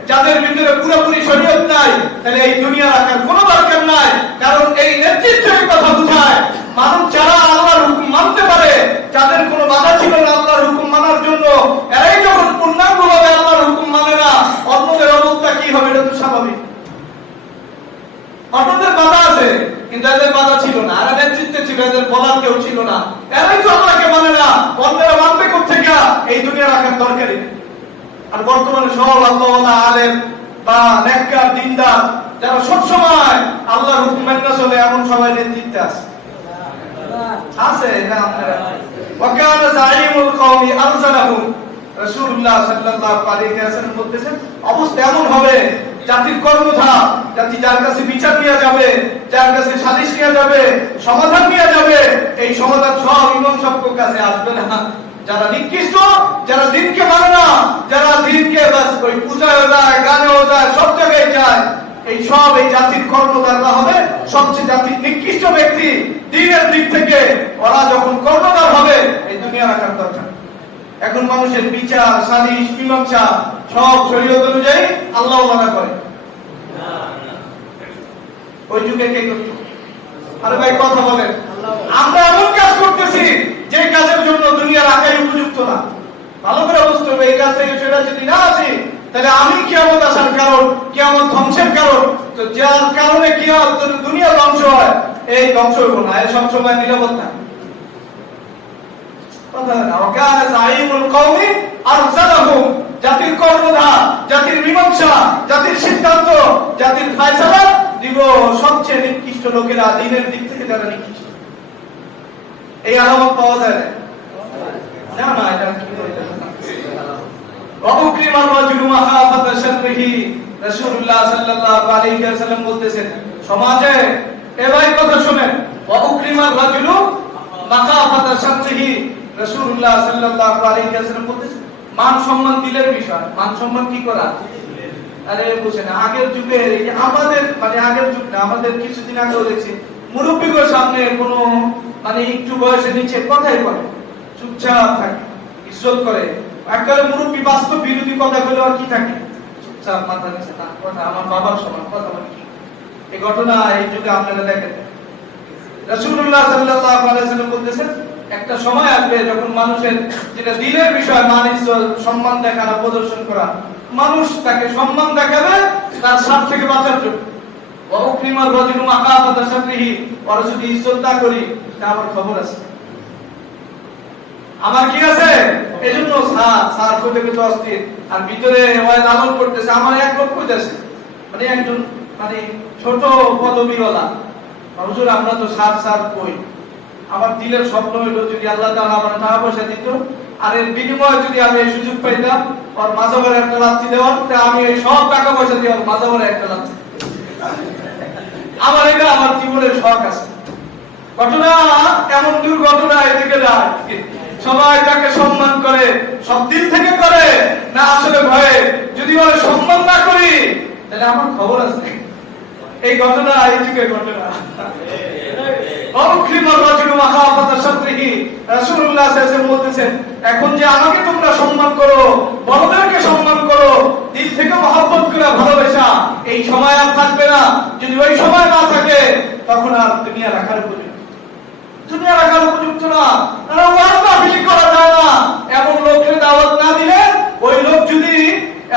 যাদের ভিতরে পুরোপুরি শরীয়ত নাই, তাহলে এই দুনিয়া রাখার কোনো দরকার নাই। কারণ এই নেতৃত্বের কথা বোঝায় মানুষ যারা আল্লাহর হুকুম মানতে পারে, যাদের কোনো বাধা ছিল না আল্লাহর হুকুম মানার জন্য, এরাই যখন পূর্ণাঙ্গভাবে আল্লাহর হুকুম মানে না, অন্যদের অবস্থা কি হবে? এটা তো স্বাভাবিক। অন্যদের বাধা আছে কিন্তু এদের বাধা ছিল না, এরা নেতৃত্বে ছিল, এদের বলার কেউ ছিল না, এরাই তো আল্লাহকে মানে না, অন্যরা মানবে কোথেকে? এই দুনিয়া রাখার দরকারই। আর বর্তমানে সব আল্লাহওয়ালা আলেম বা নেককার দিনদার যারা সবসময় আল্লাহর হুকুম মেনে চলে, এমন সবাই নেতৃত্বে আছে আছে না? আপনারা ওয়াকানা যাইমুল কওমি আরজালাহুম, রাসূলুল্লাহ সাল্লাল্লাহু আলাইহি ওয়াসাল্লাম বলতেছেন অবস্থা এমন হবে, জাতির কর্মধার, জাতি যার কাছে বিচার নিয়ে যাবে, যার কাছে সালিশ নিয়ে যাবে, সমাধান নিয়ে যাবে, এই সমাধান সব ইমাম সাহেবের কাছে আসবে না। যারা নিকৃষ্ট, যারা দিনকে মানে না, যারা দিনকে বাস ওই পূজায় যায়, গানেও যায়, সব জায়গায় যায়, এই জাতির কর্ণধাররা হবে সবচেয়ে জাতির নিকৃষ্ট ব্যক্তি। দ্বীনের দিক থেকে ওরা যখন কর্ণধার হবে, এই দুনিয়া রাখার দরকার। এখন মানুষের বিচার, সালিশ, মীমাংসা সব শরীয়ত অনুযায়ী আল্লাহ মানা করে। ওই যুগে কে করত? আরে ভাই কথা বলেন। আমরা এমন কাজ করতেছি যে কাজের জন্য দুনিয়া রাখাই উপযুক্ত না। ভালো করে বুঝতে হবে, এই কাজ থেকে সেটা যদি না আসে, তাহলে আমি কিয়ামত আসার কারণ, কিয়ামত ধ্বংসের কারণ, তো যার কারণে কিয়ামত দুনিয়া ধ্বংস হয়, এই ধ্বংস হইব না। এই সবসময় নিরাপদ থাকে। জাতির কর্মধার, জাতির মীমাংসা, জাতির সিদ্ধান্ত, জাতির ফায়সালা দিব সবচেয়ে নিকৃষ্ট লোকেরা, দ্বীনের দিক থেকে যারা নিকৃষ্ট। এই আলামত পাওয়া যায় না, না এটা কি রাসূলুল্লাহ সাল্লাল্লাহু আলাইহি ওয়াসাল্লাম বলতেছেন, সমাজে এ ভাই কথা শুনেন, ওয়াউকরিমার রাজুলু মাকাফাতা শাররিহি। রাসূলুল্লাহ সাল্লাল্লাহু আলাইহি ওয়াসাল্লাম বলতেছেন, মান সম্মান দিলের বিষয়। মান সম্মান কি করা? আরে বুঝেন, আগের যুগে আমাদের আগের যুগ না, আমাদের কিছুদিন আগে দেখছি মুরব্বিদের সামনে কোনো একটু বয়সের নিচে কথাই বলে, চুপচাপ থাকে, ইজ্জত করে। একবারে মুরব্বি বাস্তব বিরোধী কথা বলে আর কি থাকে, চুপচাপ মাথা নিচে, না কথা আমার বাবার সমান কথা বলে কি। এই ঘটনা এই যুগে আপনারা দেখেন। রাসূলুল্লাহ সাল্লাল্লাহু আলাইহি ওয়াসাল্লাম বলতেছেন, একটা সময় আসবে যখন মানুষের যেটা দ্বীনের বিষয়, মান ইজ্জত, সম্মান দেখানো, প্রদর্শন করা, মানুষ তাকে সম্মান দেখাবে তার স্বার্থ থেকে বাঁচার জন্য। ওয়াউকরিমার রাজুলু মাকাফাতা শাররিহি, আর যদি ইজ্জত না করি তা আমার খবর আছে, আমার কি আছে। এজন্য স্যার কইতে কইতে অস্থির, আর ভিতরে ওই লালন করতেছে। আমার এক লোক কইতেছে, একজন ছোট পদবীওয়ালা, হুজুর আমরা তো স্যার কই, আমার দিলের স্বপ্ন হইলো যদি আল্লাহ তাআলা আমার টাকা পয়সা দিত, আর এর বিনিময়ে যদি আমি এই সুযোগ পাইতাম আর মাজাবারে একটা লাথি দেওয়ার, তা আমি এই সব টাকা পয়সা দিয়ে মাজাবারে একটা লাথি। আমার এটা আমার জীবনের শখ আছে। ঘটনা এমন দুর্ঘটনা এদিকে যায়, সবাই তাকে সম্মান করে, সব দিল থেকে করে না আসলে ভয়ে, যদি বলে সম্মান না করি তাহলে আমার খবর আছে। এই ঘটনা এই যুগের ঘটনা। রাসূলুল্লাহ সাল্লাল্লাহু আলাইহি ওয়াসাল্লাম বলতেছেন, এখন যে আমাকে তোমরা সম্মান করো, বড়দেরকে সম্মান করো, দিল থেকে মহব্বত করে ভালোবাসা, এই সময় আর থাকবে না। যদি ওই সময় না থাকে তখন আর দুনিয়া রাখার উপযুক্ত, দুনিয়া রাখার উপযুক্ত না। ওয়াজ মাহফিল করা যায় না, এমন লোককে দাওয়াত না দিলে, ওই লোক যদি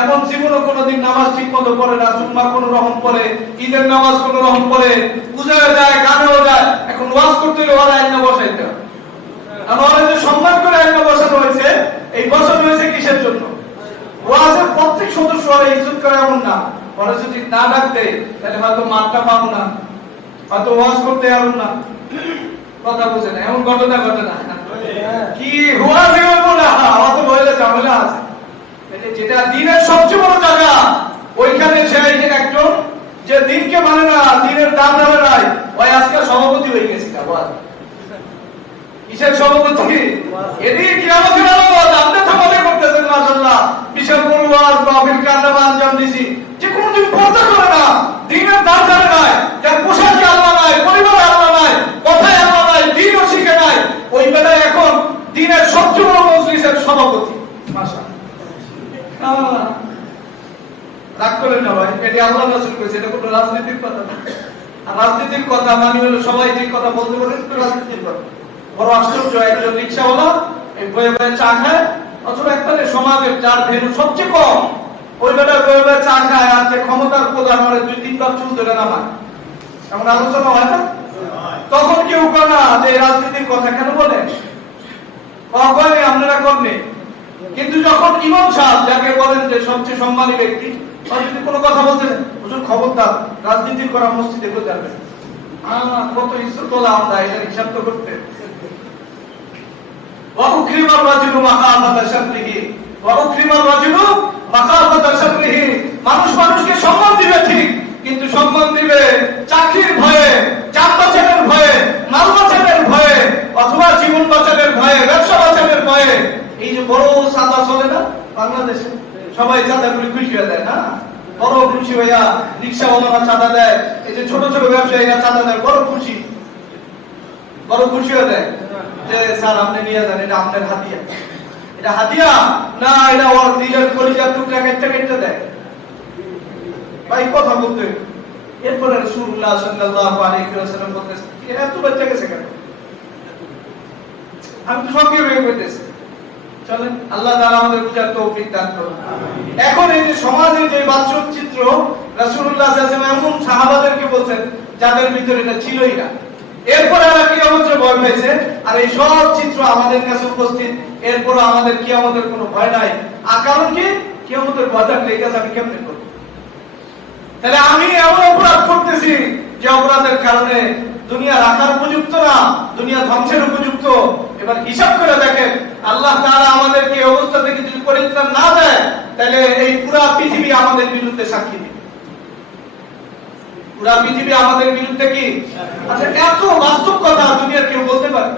এমন জীবনে কোনোদিন নামাজ ঠিক মতো পড়ে না, জুম্মা কোনো রকম পড়ে, ঈদের নামাজ কোনো রকম পড়ে, পূজায় যায়, গানেও যায়, এখন ওয়াজ করতে হলে ওরা আইনা বসাইতে হবে। আমার যে সম্মান করে আইনা বসানো হয়েছে, এই বসানো হয়েছে কিসের জন্য? ওয়াজের প্রত্যেক সদস্য ওরা ইজ্জত করে এমন না, ওরা যদি না ডাকতে তাহলে হয়তো মাঠটা পাবো না, হয়তো ওয়াজ করতে পারবো না। কথা বুঝে না, এমন ঘটনা ঘটে না কি ওয়াজই হইব না, অত বলে ঝামেলা আছে। যেটা দ্বীনের সবচেয়ে বড় জায়গা, ওইখানে সেই একজন যে দ্বীনকে মানে না, দ্বীনের দাম দেবে নাই, ওই আজকে সভাপতি হয়ে গেছে। কিসের সভাপতি? এদিকে কিয়ামতের আলামত আপনি থামাতে করতেছেন। মাশাআল্লাহ, বিশাল বড় ওয়াজ মাহফিল কান্নামা আঞ্জাম দিছি, যে কোনদিন পর্দা করে না, দ্বীনের দাম দেবে নাই, যার পোশাকে আল্লাহ নাই, পরিবারে আল্লাহ নাই, কথায় আল্লাহ নাই, দ্বীনও শিখে নাই, ওই বেলায় এখন দ্বীনের সবচেয়ে বড় মজলিসের সভাপতি। মাশাআল্লাহ, রাগ করেন না ভাই, এটা আল্লাহ রাসূল কইছে, এটা কোনো রাজনীতির কথা না। আর রাজনীতির কথা মানে হলো সবাই যে কথা বলতে পারে রাজনীতির কথা। বড় আশ্চর্য, একজন রিকশাওয়ালা এই বয়ে বয়ে চা খায়, অথবা একটা সমাজের যার ভ্যালু সবচেয়ে কম, ওই বেটা বয়ে বয়ে চা খায়, আর যে ক্ষমতার প্রধান হলে 2-3 বার চুল ধরে নামায়, এমন আলোচনা হয় না? তখন কেউ কয় না যে রাজনীতির কথা কেন বলে, কখনই আপনারা করলে। কিন্তু যখন ইমাম সাহেব, যাকে বলেন যে সবচেয়ে সম্মানী ব্যক্তি, যদি কোনো কথা বলতেন, হুজুর খবরদার রাজনীতি করা মসজিদে কেউ যাবে, কত ইজ্জত তোলা আমরা, এটা হিসাব তো করতে। ওয়াউকরিমার রাজুলু মাকাফাতা শাররিহি, ওয়াউকরিমার রাজুলু মাকাফাতা শাররিহি, মানুষ মানুষকে সম্মান দিবে ঠিক, কিন্তু সম্মান দিবে চাকরির ভয়ে, জান বাঁচানোর ভয়ে, মাল বাঁচানোর ভয়ে, অথবা জীবন বাঁচানোর ভয়ে, ব্যবসা বাঁচানোর ভয়ে। এই যে বড় চাঁদা চলে না বাংলাদেশে, সবাই চাঁদা করে খুশি হয়ে যায় না, বড় খুশি হইয়া রিক্সাওয়ালারা চাঁদা দেয়, এই যে ছোট ছোট ব্যবসায়ীরা চাঁদা দেয়, বড় খুশি হয়ে দেয় যে স্যার আপনি নিয়ে যান, এটা আপনার হাতিয়া। এটা হাতিয়া না, এটা ওর নিজের কলিজার টুকরা কেটে দেয়। ভাই কথা বলতে এরপরে রাসূলুল্লাহ সাল্লাল্লাহু আলাইহি ওয়াসাল্লাম বলতেছেন এত বাচ্চা গেছে কেন? আমি তো সঙ্গে বের করতেছি। চলেন আল্লাহ তাআলা আমাদের বুঝার তৌফিক দান করুন। এখন এই যে সমাজের যে বাস্তব চিত্র, রাসূলুল্লাহ সাল্লাল্লাহু আলাইহি ওয়াসাল্লাম এমন সাহাবাদেরকে বলছেন যাদের ভিতরে এটা ছিলই না, এরপরে আমরা কিয়ামতের ভয় পাইছে, আর এই সব চিত্র আমাদের কাছে উপস্থিত, এরপর আমাদের কিয়ামতের কোনো ভয় নাই। আর কারণ কি? কিয়ামতের ভয় থাকলে এই কাজ আমি কেমনে করব? তাহলে আমি এমন অপরাধ করতেছি যে অপরাধের কারণে দুনিয়া রাখার উপযুক্ত না, দুনিয়া ধ্বংসের উপযুক্ত। এবার হিসাব করে দেখেন, আল্লাহ তাআলা আমাদেরকে এই অবস্থা থেকে যদি পরিত্রাণ না দেয়, তাহলে এই পুরা পৃথিবী আমাদের বিরুদ্ধে সাক্ষী দিবে। পুরা পৃথিবী আমাদের বিরুদ্ধে কি? আচ্ছা, এত বাস্তব কথা দুনিয়ার কেউ বলতে পারে?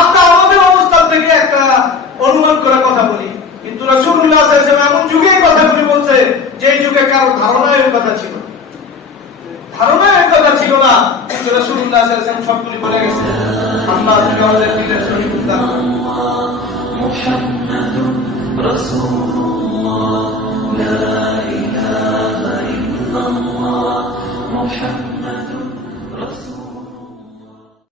আমরা আমাদের অবস্থান থেকে একটা অনুমান করে কথা বলি, কিন্তু রাসূলুল্লাহ সাল্লাল্লাহু আলাইহি ওয়াসাল্লাম এমন যুগে কথাগুলি বলছে যে যুগে কারো ধারণায় এই কথা ছিল না, কিন্তু রাসূলুল্লাহ সাল্লাল্লাহু আলাইহি ওয়াসাল্লাম সবগুলি বলে গেছে। আল্লাহ আমাদের দিনের শরীর দান করুন। মুহাম্মাদুর রাসূলুল্লাহ।